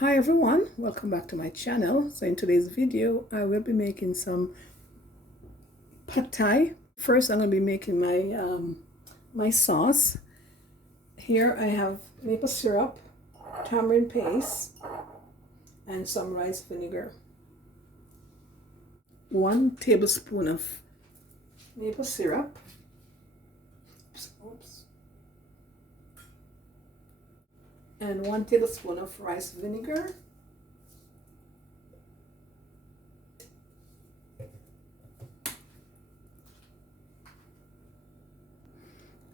Hi everyone, welcome back to my channel. So in today's video I will be making some pad thai. First I'm going to be making my sauce. Here I have maple syrup, tamarind paste, and some rice vinegar. 1 tablespoon of maple syrup. Oops. And 1 tablespoon of rice vinegar.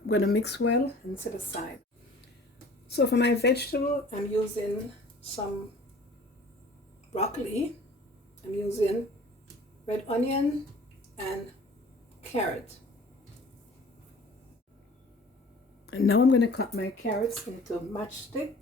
I'm going to mix well and set aside. So for my vegetable, I'm using some broccoli. I'm using red onion and carrot. And now I'm going to cut my carrots into matchstick.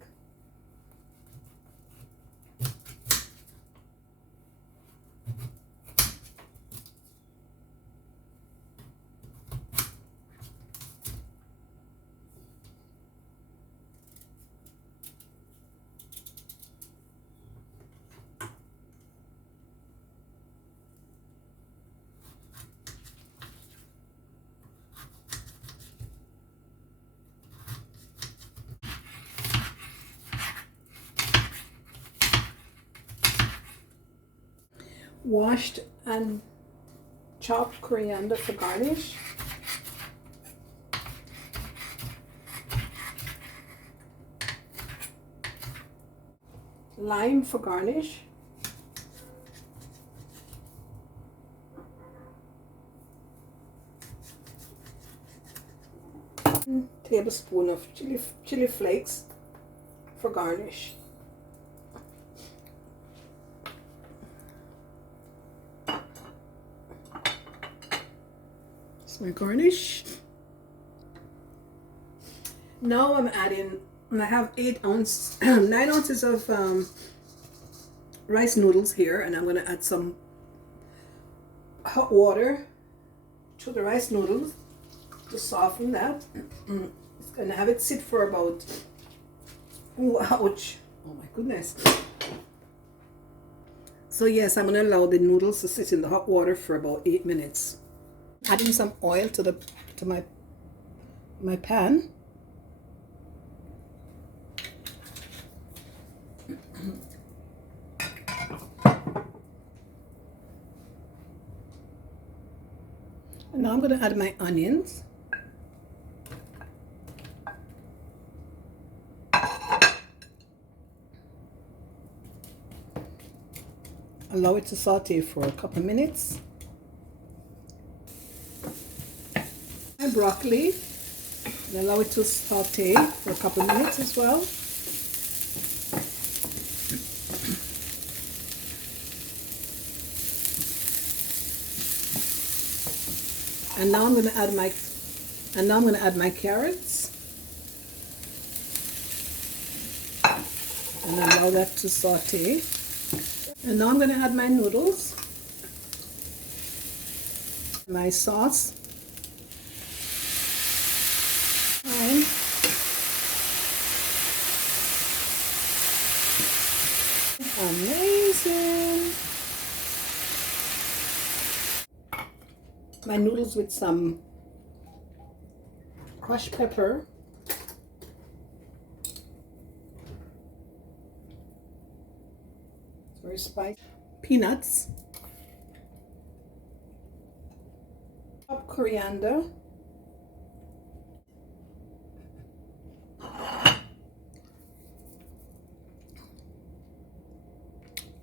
Washed and chopped coriander for garnish. Lime for garnish. Tablespoon of chili flakes for garnish. That's my garnish. Now I'm adding, I have 9 ounces of rice noodles here, and I'm going to add some hot water to the rice noodles to soften that. It's going to have it sit for about, oh ouch, oh my goodness. So yes, I'm going to allow the noodles to sit in the hot water for about 8 minutes. Adding some oil to my pan. And now I'm going to add my onions. Allow it to saute for a couple of minutes. My broccoli, and allow it to saute for a couple of minutes as well. And now I'm going to add my carrots, and allow that to saute. And now I'm going to add my noodles, my sauce, and amazing. My noodles with some crushed pepper, it's very spicy, peanuts, chopped coriander,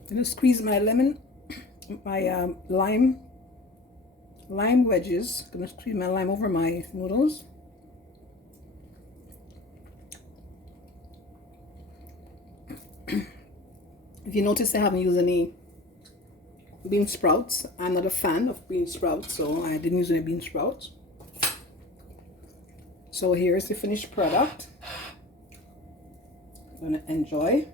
I'm going to squeeze my lime wedges. I'm going to squeeze my lime over my noodles. If you notice, I haven't used any bean sprouts. I'm not a fan of bean sprouts, so I didn't use any bean sprouts. So here's the finished product. I'm going to enjoy.